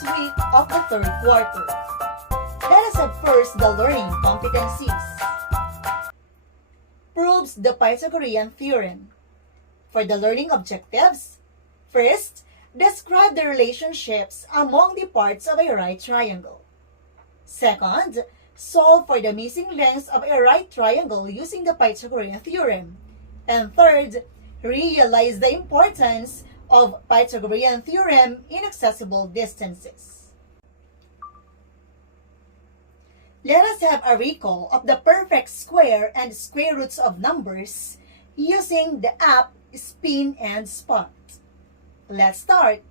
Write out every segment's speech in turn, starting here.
first week of the third quarter. Let us have first the learning competencies. Proves the Pythagorean Theorem. For the learning objectives, first, describe the relationships among the parts of a right triangle. Second, solve for the missing lengths of a right triangle using the Pythagorean Theorem. And third, realize the importance of Pythagorean Theorem in accessible distances. Let us have a recall of the perfect square and square roots of numbers using the app Spin and Spot. Let's start.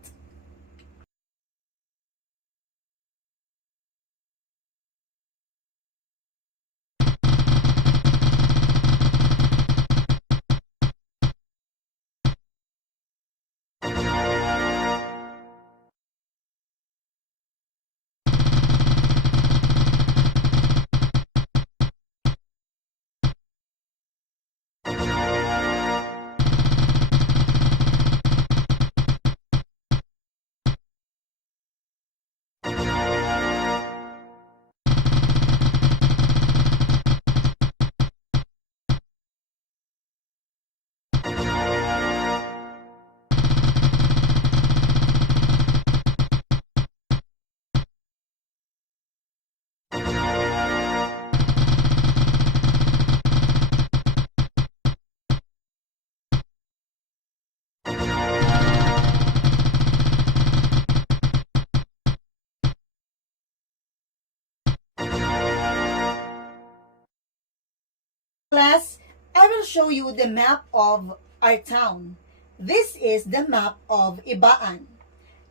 Class, I will show you the map of our town. This is the map of Ibaan.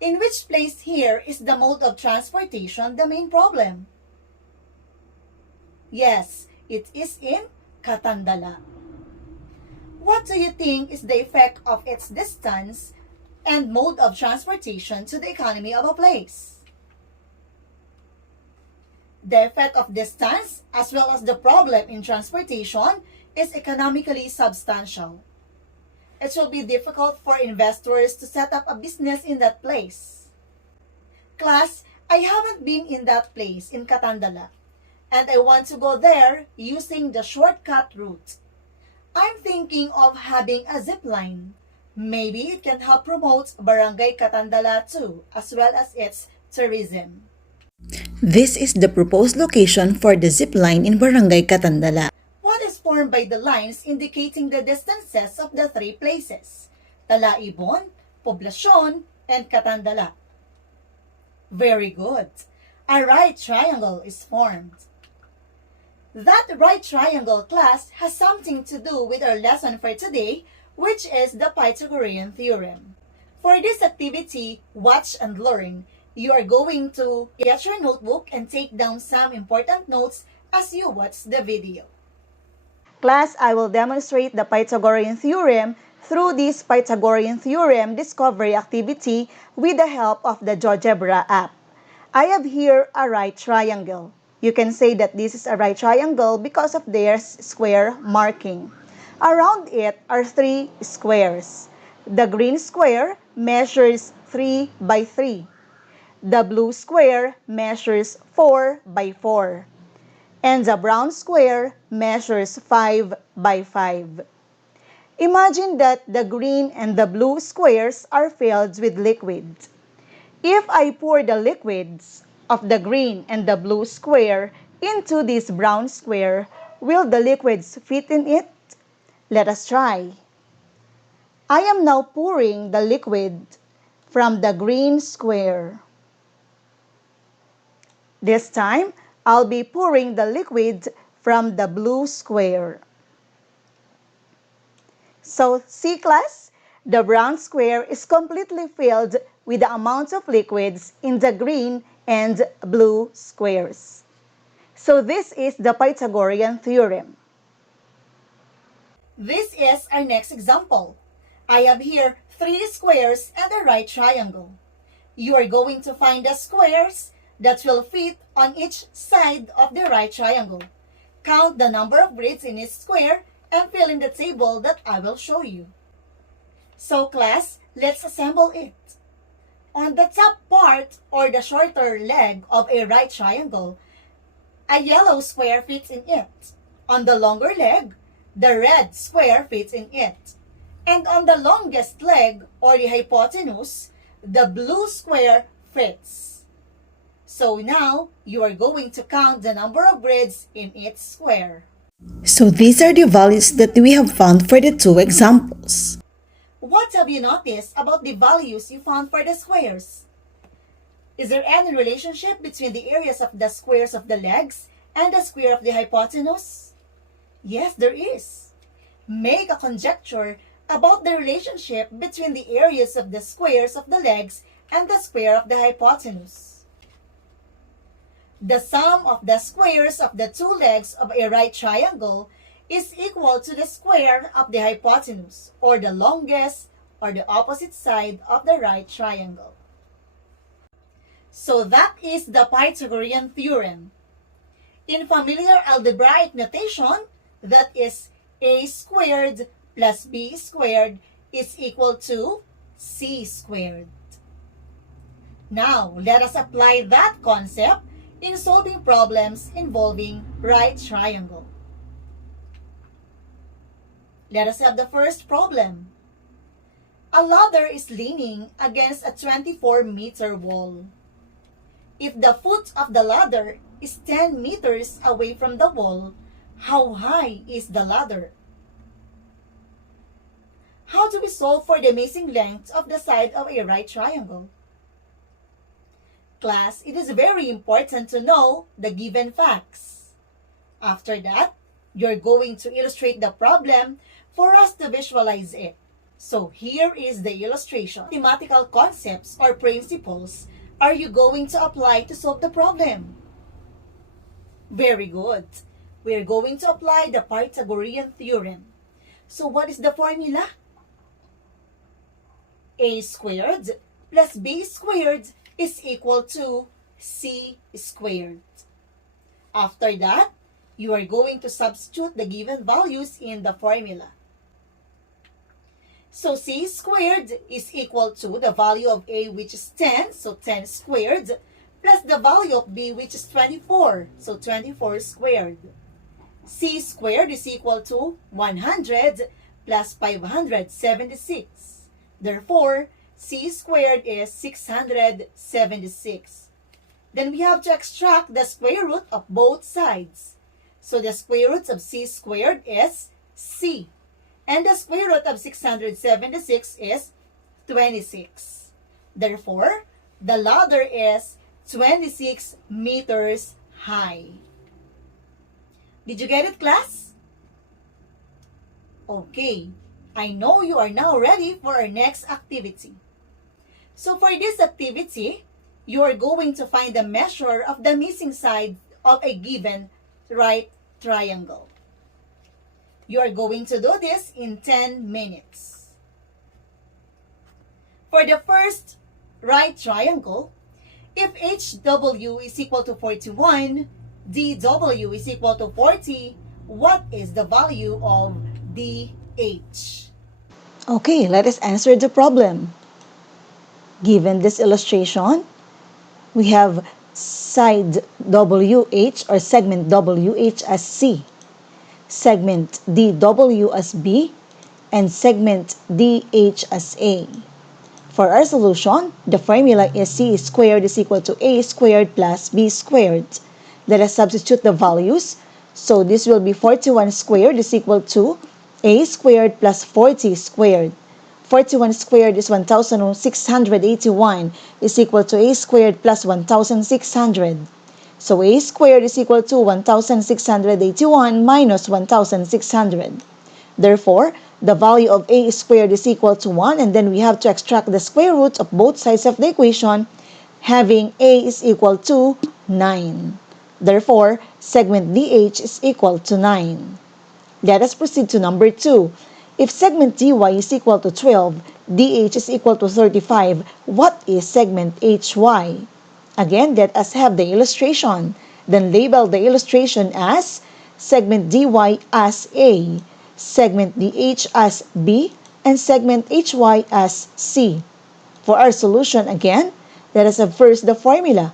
In which place here is the mode of transportation the main problem? Yes, it is in Katandala. What do you think is the effect of its distance and mode of transportation to the economy of a place? The effect of distance as well as the problem in transportation is economically substantial. It will be difficult for investors to set up a business in that place. Class, I haven't been in that place in Katandala, and I want to go there using the shortcut route. I'm thinking of having a zip line. Maybe it can help promote Barangay Katandala too, as well as its tourism. This is the proposed location for the zip line in Barangay Katandala. What is formed by the lines indicating the distances of the three places? Talaibon, Poblacion, and Katandala. Very good. A right triangle is formed. That right triangle, class, has something to do with our lesson for today, which is the Pythagorean Theorem. For this activity, watch and learn, you are going to get your notebook and take down some important notes as you watch the video. Class, I will demonstrate the Pythagorean Theorem through this Pythagorean Theorem discovery activity with the help of the GeoGebra app. I have here a right triangle. You can say that this is a right triangle because of their square marking. Around it are three squares. The green square measures 3 by 3. The blue square measures 4 by 4. And the brown square measures 5 by 5. Imagine that the green and the blue squares are filled with liquid. If I pour the liquids of the green and the blue square into this brown square, will the liquids fit in it? Let us try. I am now pouring the liquid from the green square. This time, I'll be pouring the liquid from the blue square. So, see class, the brown square is completely filled with the amount of liquids in the green and blue squares. So this is the Pythagorean Theorem. This is our next example. I have here 3 squares and a right triangle. You are going to find the squares that will fit on each side of the right triangle. Count the number of grids in each square and fill in the table that I will show you. So class, let's assemble it. On the top part or the shorter leg of a right triangle, a yellow square fits in it. On the longer leg, the red square fits in it. And on the longest leg or the hypotenuse, the blue square fits. So now, you are going to count the number of grids in each square. So these are the values that we have found for the two examples. What have you noticed about the values you found for the squares? Is there any relationship between the areas of the squares of the legs and the square of the hypotenuse? Yes, there is. Make a conjecture about the relationship between the areas of the squares of the legs and the square of the hypotenuse. The sum of the squares of the two legs of a right triangle is equal to the square of the hypotenuse, or the longest or the opposite side of the right triangle. So that is the Pythagorean Theorem. In familiar algebraic notation, that is a squared plus b squared is equal to c squared. Now, let us apply that concept in solving problems involving right triangle. Let us have the first problem. A ladder is leaning against a 24-meter wall. If the foot of the ladder is 10 meters away from the wall, how high is the ladder? How do we solve for the missing length of the side of a right triangle? Class, it is very important to know the given facts. After that, you're going to illustrate the problem for us to visualize it. So here is the illustration. Mathematical concepts or principles are you going to apply to solve the problem? Very good. We're going to apply the Pythagorean Theorem. So what is the formula? A squared plus b squared is equal to c squared. After that, you are going to substitute the given values in the formula. So c squared is equal to the value of a, which is 10, so 10 squared, plus the value of b, which is 24, so 24 squared. C squared is equal to 100 plus 576. Therefore, c squared is 676. Then we have to extract the square root of both sides. So the square root of c squared is c. And the square root of 676 is 26. Therefore, the ladder is 26 meters high. Did you get it, class? Okay, I know you are now ready for our next activity. So for this activity, you are going to find the measure of the missing side of a given right triangle. You are going to do this in 10 minutes. For the first right triangle, if HW is equal to 41, DW is equal to 40, what is the value of DH? Okay, let us answer the problem. Given this illustration, we have side WH or segment WH as C, segment DW as B, and segment DH as A. For our solution, the formula is C squared is equal to A squared plus B squared. Let us substitute the values. So this will be 41 squared is equal to A squared plus 40 squared. 41 squared is 1,681 is equal to A squared plus 1,600. So A squared is equal to 1,681 minus 1,600. Therefore, the value of A squared is equal to 1, and then we have to extract the square root of both sides of the equation, having A is equal to 9. Therefore, segment DH is equal to 9. Let us proceed to number 2. If segment DY is equal to 12, DH is equal to 35, what is segment HY? Again, let us have the illustration. Then label the illustration as segment DY as A, segment DH as B, and segment HY as C. For our solution again, let us have first the formula.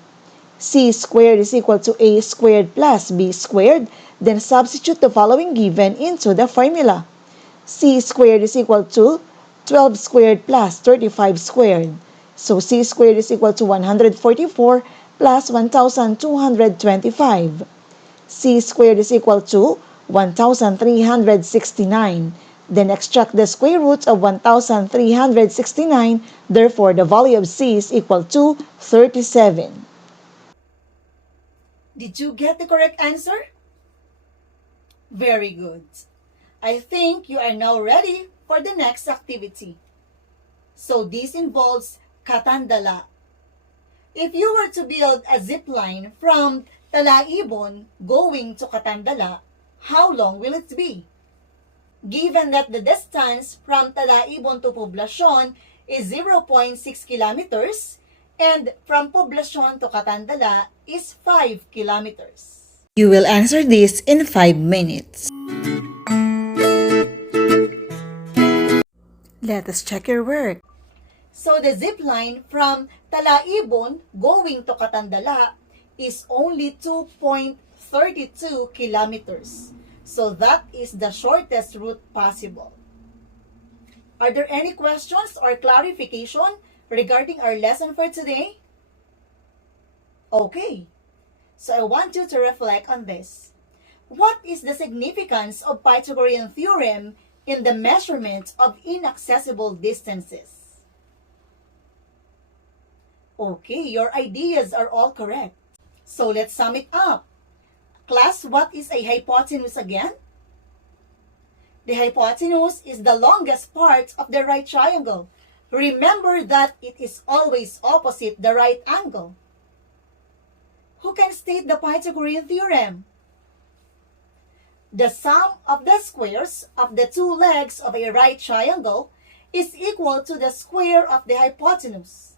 C squared is equal to A squared plus B squared. Then substitute the following given into the formula. C squared is equal to 12 squared plus 35 squared. So C squared is equal to 144 plus 1,225. C squared is equal to 1,369. Then extract the square root of 1,369. Therefore, the value of C is equal to 37. Did you get the correct answer? Very good. I think you are now ready for the next activity. So this involves katandala. If you were to build a zip line from Talaibon going to Katandala, how long will it be? Given that the distance from Talaibon to Poblacion is 0.6 kilometers and from Poblacion to Katandala is 5 kilometers. You will answer this in 5 minutes. Let us check your work. So the zip line from Talaibon going to Katandala is only 2.32 kilometers. So that is the shortest route possible. Are there any questions or clarification regarding our lesson for today? Okay. So I want you to reflect on this. What is the significance of Pythagorean Theorem in the measurement of inaccessible distances? Okay, your ideas are all correct. So let's sum it up. Class, what is a hypotenuse again? The hypotenuse is the longest part of the right triangle. Remember that it is always opposite the right angle. Who can state the Pythagorean theorem? The sum of the squares of the two legs of a right triangle is equal to the square of the hypotenuse.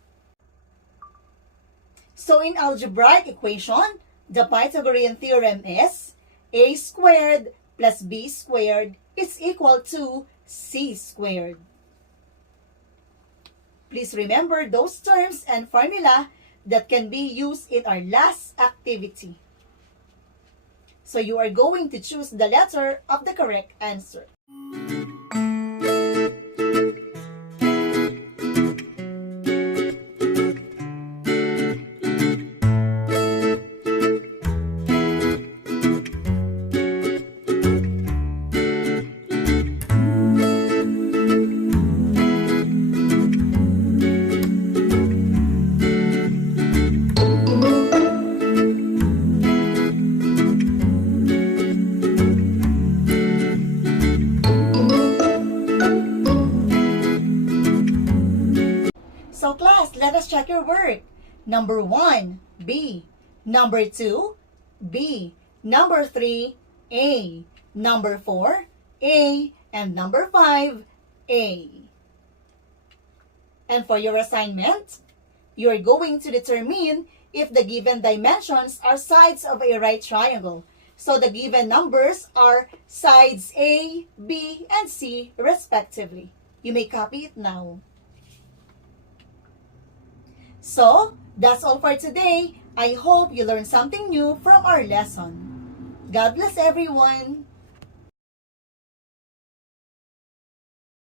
So in algebraic equation, the Pythagorean theorem is a squared plus b squared is equal to c squared. Please remember those terms and formula that can be used in our last activity. So you are going to choose the letter of the correct answer. So class, let us check your work. Number 1, B. Number 2, B. Number 3, A. Number 4, A. And number 5, A. And for your assignment, you are going to determine if the given dimensions are sides of a right triangle. So the given numbers are sides A, B, and C respectively. You may copy it now. So, that's all for today. I hope you learned something new from our lesson. God bless everyone.